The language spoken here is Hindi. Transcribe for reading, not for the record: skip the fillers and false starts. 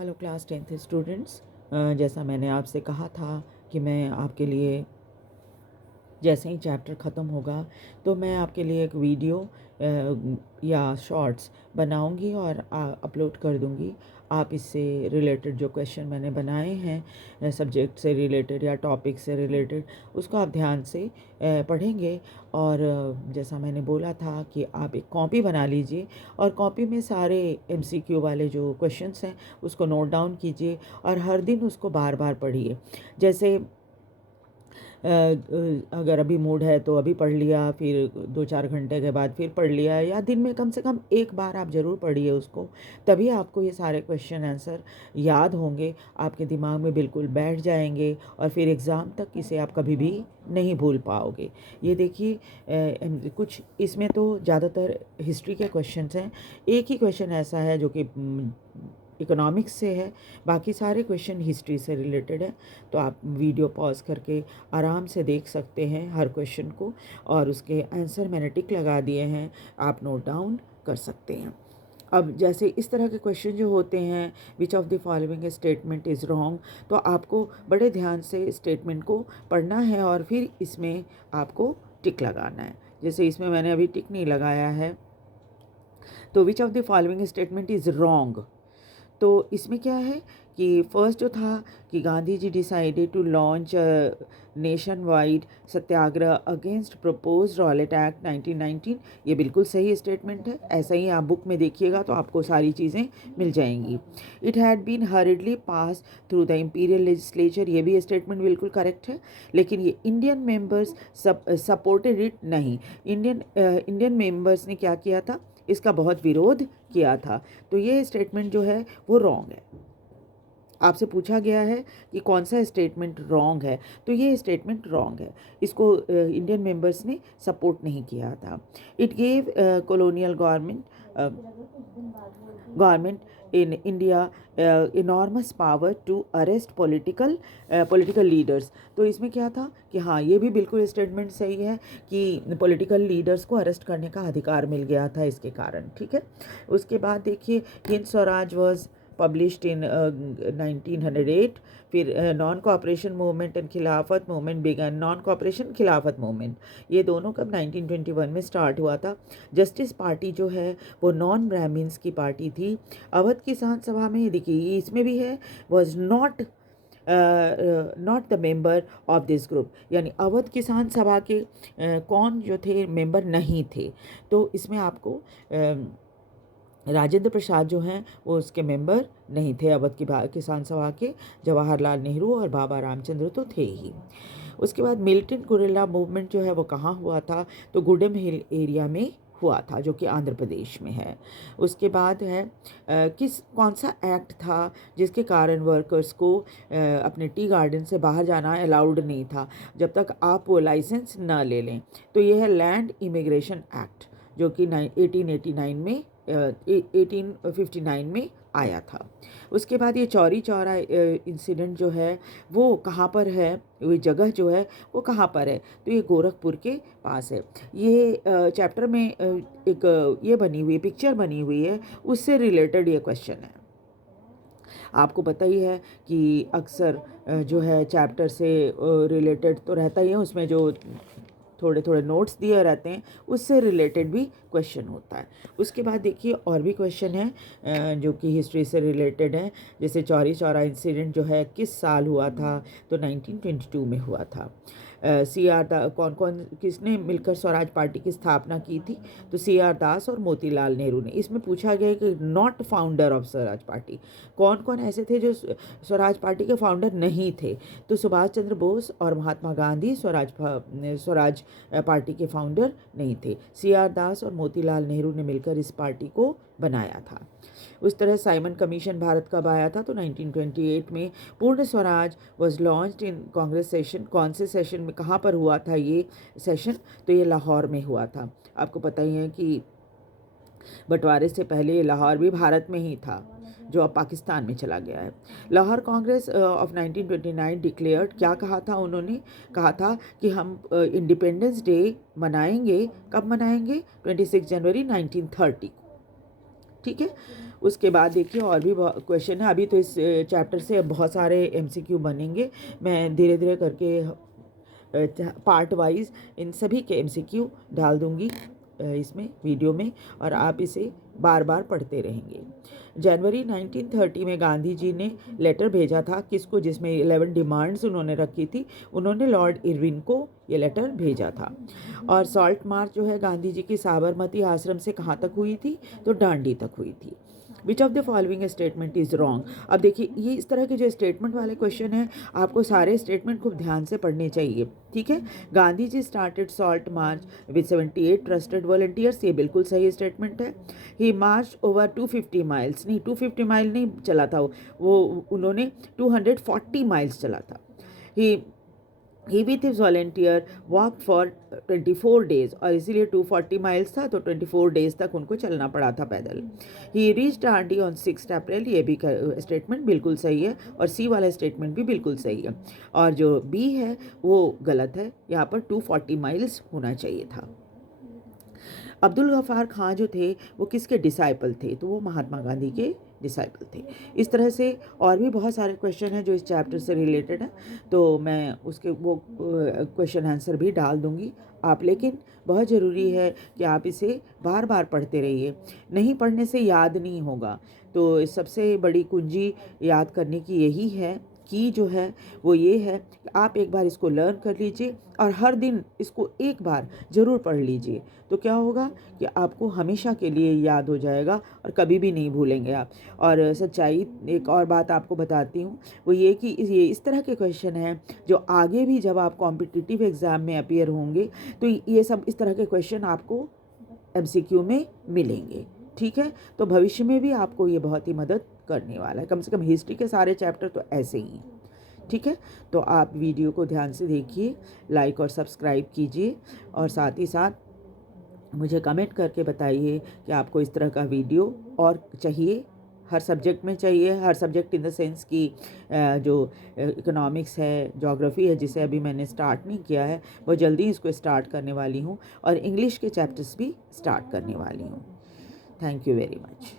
Hello class 10th students. जैसा मैंने आपसे कहा था कि मैं आपके लिए जैसे ही चैप्टर ख़त्म होगा तो मैं आपके लिए एक वीडियो या शॉर्ट्स बनाऊंगी और अपलोड कर दूंगी। आप इससे रिलेटेड जो क्वेश्चन मैंने बनाए हैं सब्जेक्ट से रिलेटेड या टॉपिक से रिलेटेड उसको आप ध्यान से पढ़ेंगे। और जैसा मैंने बोला था कि आप एक कॉपी बना लीजिए और कॉपी में सारे MCQ वाले जो क्वेश्चंस हैं उसको नोट डाउन कीजिए और हर दिन उसको बार बार पढ़िए। जैसे अगर अभी मूड है तो अभी पढ़ लिया, फिर 2-4 घंटे के बाद फिर पढ़ लिया, या दिन में कम से कम एक बार आप ज़रूर पढ़िए उसको। तभी आपको ये सारे क्वेश्चन आंसर याद होंगे, आपके दिमाग में बिल्कुल बैठ जाएंगे और फिर एग्ज़ाम तक इसे आप कभी भी नहीं भूल पाओगे। ये देखिए कुछ इसमें तो ज़्यादातर हिस्ट्री के क्वेश्चंस हैं। एक ही क्वेश्चन ऐसा है जो कि इकोनॉमिक्स से है, बाकी सारे क्वेश्चन हिस्ट्री से रिलेटेड है। तो आप वीडियो पॉज करके आराम से देख सकते हैं हर क्वेश्चन को, और उसके आंसर मैंने टिक लगा दिए हैं, आप नोट डाउन कर सकते हैं। अब जैसे इस तरह के क्वेश्चन जो होते हैं, विच of the following statement is wrong, तो आपको बड़े ध्यान से स्टेटमेंट को पढ़ना है और फिर इसमें आपको टिक लगाना है। जैसे इसमें मैंने अभी टिक नहीं लगाया है, तो which of the following statement is wrong. तो इसमें क्या है कि फर्स्ट जो था कि Gandhi ji decided to launch nation wide satyagraha against propose Rowlatt act 1919, ये बिल्कुल सही स्टेटमेंट है। ऐसा ही आप बुक में देखिएगा तो आपको सारी चीज़ें मिल जाएंगी। It had been hurriedly pass through the imperial legislature, ये भी स्टेटमेंट बिल्कुल करेक्ट है, लेकिन ये इंडियन मेंबर्स सपोर्टेड इट नहीं। इंडियन मेंबर्स ने क्या किया था, इसका बहुत विरोध किया था। तो ये स्टेटमेंट जो है वो रॉन्ग है। आपसे पूछा गया है कि कौन सा स्टेटमेंट रॉन्ग है, तो ये स्टेटमेंट रॉन्ग है, इसको इंडियन मेंबर्स ने सपोर्ट नहीं किया था। It gave colonial government in India enormous power to arrest political leaders. तो इसमें क्या था कि हाँ, ये भी बिल्कुल स्टेटमेंट सही है कि पॉलिटिकल लीडर्स को अरेस्ट करने का अधिकार मिल गया था इसके कारण। ठीक है, उसके बाद देखिए Hind Swaraj was published in 1908। फिर नॉन कोऑपरेशन मूवमेंट एंड खिलाफत मूवमेंट बिगन। नॉन कोऑपरेशन खिलाफत मूवमेंट ये दोनों कब 1921 में स्टार्ट हुआ था। जस्टिस पार्टी जो है वो नॉन ब्राह्मिन्स की पार्टी थी। अवध किसान सभा में देखिए इसमें भी है, was not the member of this group, यानी अवध किसान सभा के कौन जो थे मेंबर नहीं थे। तो इसमें आपको राजेंद्र प्रसाद जो हैं वो उसके मेंबर नहीं थे अवध की किसान सभा के। जवाहरलाल नेहरू और बाबा रामचंद्र तो थे ही। उसके बाद मिलिटेंट गुरिल्ला मूवमेंट जो है वो कहाँ हुआ था, तो गुडेम हिल एरिया में हुआ था जो कि आंध्र प्रदेश में है। उसके बाद है कौन सा एक्ट था जिसके कारण वर्कर्स को अपने टी गार्डन से बाहर जाना अलाउड नहीं था जब तक आप वो लाइसेंस ना ले लें। तो ये है लैंड इमिग्रेशन एक्ट जो कि 1859 में आया था। उसके बाद ये चौरी चौरा इंसिडेंट जो है वो कहाँ पर है, ये जगह जो है वो कहाँ पर है, तो ये गोरखपुर के पास है। ये चैप्टर में एक ये बनी हुई पिक्चर बनी हुई है, उससे रिलेटेड ये क्वेश्चन है। आपको पता ही है कि अक्सर जो है चैप्टर से रिलेटेड तो रहता ही है, उसमें जो थोड़े थोड़े नोट्स दिए रहते हैं उससे रिलेटेड भी क्वेश्चन होता है। उसके बाद देखिए और भी क्वेश्चन है जो कि हिस्ट्री से रिलेटेड है। जैसे चौरी चौरा इंसिडेंट जो है किस साल हुआ था, तो 1922 में हुआ था। कौन कौन किसने मिलकर स्वराज पार्टी की स्थापना की थी, तो CR दास और मोतीलाल नेहरू ने। इसमें पूछा गया कि not founder of Swaraj party, कौन कौन ऐसे थे जो स्वराज पार्टी के फाउंडर नहीं थे, तो सुभाष चंद्र बोस और महात्मा गांधी स्वराज पार्टी के फाउंडर नहीं थे। CR दास और मोतीलाल नेहरू ने मिलकर इस पार्टी को बनाया था। उस तरह साइमन कमीशन भारत कब आया था, तो 1928 में। पूर्ण Swaraj was launched in Congress session, कौन से सेशन में, कहाँ पर हुआ था ये सेशन, तो ये लाहौर में हुआ था। आपको पता ही है कि बंटवारे से पहले लाहौर भी भारत में ही था जो अब पाकिस्तान में चला गया है। लाहौर कांग्रेस ऑफ 1929 डिक्लेयर्ड, क्या कहा था उन्होंने, कहा था कि हम इंडिपेंडेंस डे मनाएंगे, कब मनाएंगे, 26 जनवरी 1930 को। ठीक है। उसके बाद देखिए और भी क्वेश्चन है। अभी तो इस चैप्टर से बहुत सारे MCQ बनेंगे। मैं धीरे धीरे करके पार्ट वाइज इन सभी के MCQ डाल दूंगी इसमें वीडियो में, और आप इसे बार बार पढ़ते रहेंगे। जनवरी 1930 में गांधी जी ने लेटर भेजा था किसको, जिसमें 11 डिमांड्स उन्होंने रखी थी। उन्होंने लॉर्ड इरविन को ये लेटर भेजा था। और सॉल्ट मार्च जो है गांधी जी की साबरमती आश्रम से कहाँ तक हुई थी, तो डांडी तक हुई थी। विच of the following statement is wrong. अब देखिए ये इस तरह के जो स्टेटमेंट वाले क्वेश्चन हैं, आपको सारे स्टेटमेंट खूब ध्यान से पढ़ने चाहिए, ठीक है। Gandhi ji started salt march with 78 trusted volunteers, ये बिल्कुल सही स्टेटमेंट है। ही मार्च ओवर 250 माइल्स, नहीं 250 माइल नहीं चला था वो उन्होंने 240 माइल्स चला था। He with his volunteer walk for 24 days, और इसीलिए 240 माइल्स था तो 24 डेज तक उनको चलना पड़ा था पैदल। ही रीच डांडी ऑन 6 अप्रैल, ये भी स्टेटमेंट बिल्कुल सही है, और सी वाला स्टेटमेंट भी बिल्कुल सही है, और जो बी है वो गलत है, यहाँ पर 240 माइल्स होना चाहिए था। अब्दुल गफ़ार खां जो थे वो किसके डिसाइपल थे, तो वो महात्मा गांधी के डिसाइपल थे। इस तरह से और भी बहुत सारे क्वेश्चन हैं जो इस चैप्टर से रिलेटेड हैं, तो मैं उसके वो क्वेश्चन आंसर भी डाल दूंगी आप, लेकिन बहुत ज़रूरी है कि आप इसे बार बार पढ़ते रहिए। नहीं पढ़ने से याद नहीं होगा, तो सबसे बड़ी कुंजी याद करने की यही है कि जो है वो ये है कि आप एक बार इसको लर्न कर लीजिए और हर दिन इसको एक बार ज़रूर पढ़ लीजिए, तो क्या होगा कि आपको हमेशा के लिए याद हो जाएगा और कभी भी नहीं भूलेंगे आप। और सच्चाई एक और बात आपको बताती हूँ, वो ये कि ये इस तरह के क्वेश्चन हैं जो आगे भी जब आप कॉम्पिटिटिव एग्ज़ाम में अपीयर होंगे तो ये सब इस तरह के क्वेश्चन आपको MCQ में मिलेंगे, ठीक है। तो भविष्य में भी आपको ये बहुत ही मदद करने वाला है, कम से कम हिस्ट्री के सारे चैप्टर तो ऐसे ही हैं, ठीक है। तो आप वीडियो को ध्यान से देखिए, लाइक और सब्सक्राइब कीजिए, और साथ ही साथ मुझे कमेंट करके बताइए कि आपको इस तरह का वीडियो और चाहिए, हर सब्जेक्ट में चाहिए, हर सब्जेक्ट इन द सेंस कि जो इकोनॉमिक्स है, ज्योग्राफी है जिसे अभी मैंने स्टार्ट नहीं किया है, वो जल्दी इसको स्टार्ट करने वाली हूँ, और इंग्लिश के चैप्टर्स भी स्टार्ट करने वाली हूँ। Thank you very much.